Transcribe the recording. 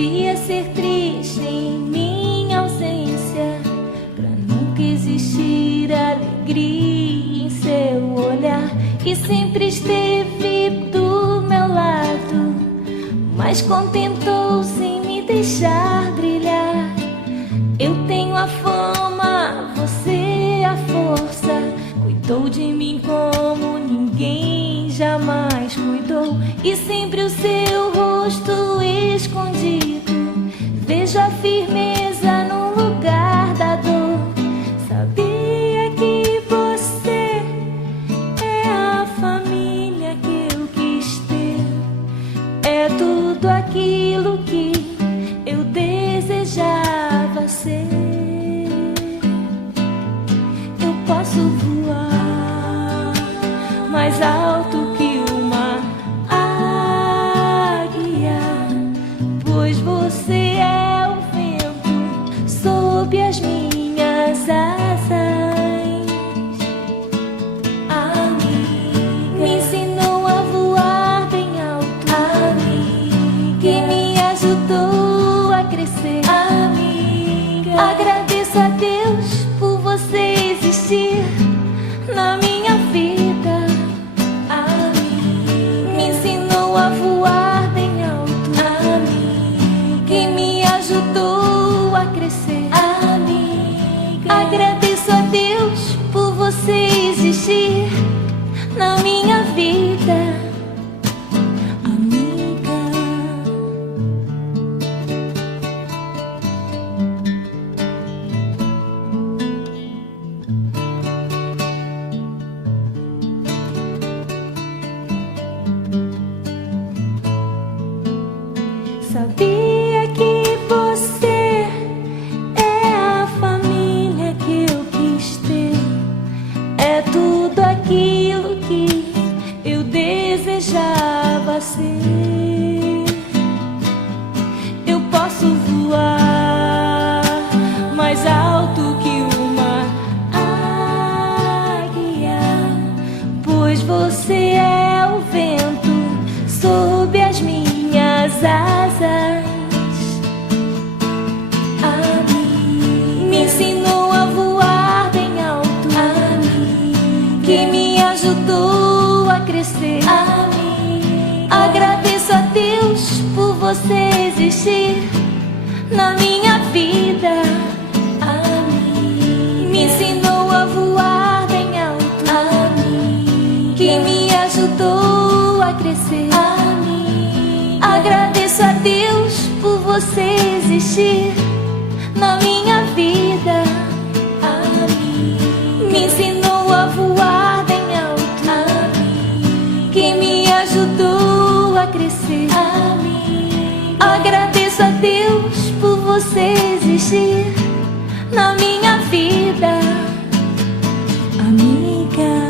Devia ser triste em minha ausência, pra nunca existir alegria em seu olhar, que sempre esteve do meu lado, mas contentou-se em me deixar brilhar. Eu tenho a fama, você a força, cuidou de mim como ninguém jamais cuidou, e sempre o seu rosto escondido vejo a firmeza no lugar da dor. Sabia que você é a família que eu quis ter, é tudo aquilo que eu desejava ser. Eu posso voar mais alto que uma águia, pois você é o vento sob as minhas asas. Me ensinou a voar bem alto, que me ajudou a crescer. Agradeço a Deus por você existir na minha vida. Me ensinou a voar bem alto, que me ajudou a crescer. Agradeço a Deus por você existir na minha vida. Sabia que você é a família que eu quis ter, é tudo aquilo que eu desejava ser. Eu posso voar mais alto que uma águia, pois você é o vento sob as minhas asas. Me ensinou a voar bem alto, que me ajudou a crescer. Agradeço a Deus por você existir na minha vida. Me ensinou a voar bem alto, que me ajudou a crescer. Agradeço a Deus por você existir na minha vida. Me ensinou a voar bem alto, que me ajudou a crescer. Agradeço a Deus por você existir na minha vida, amiga.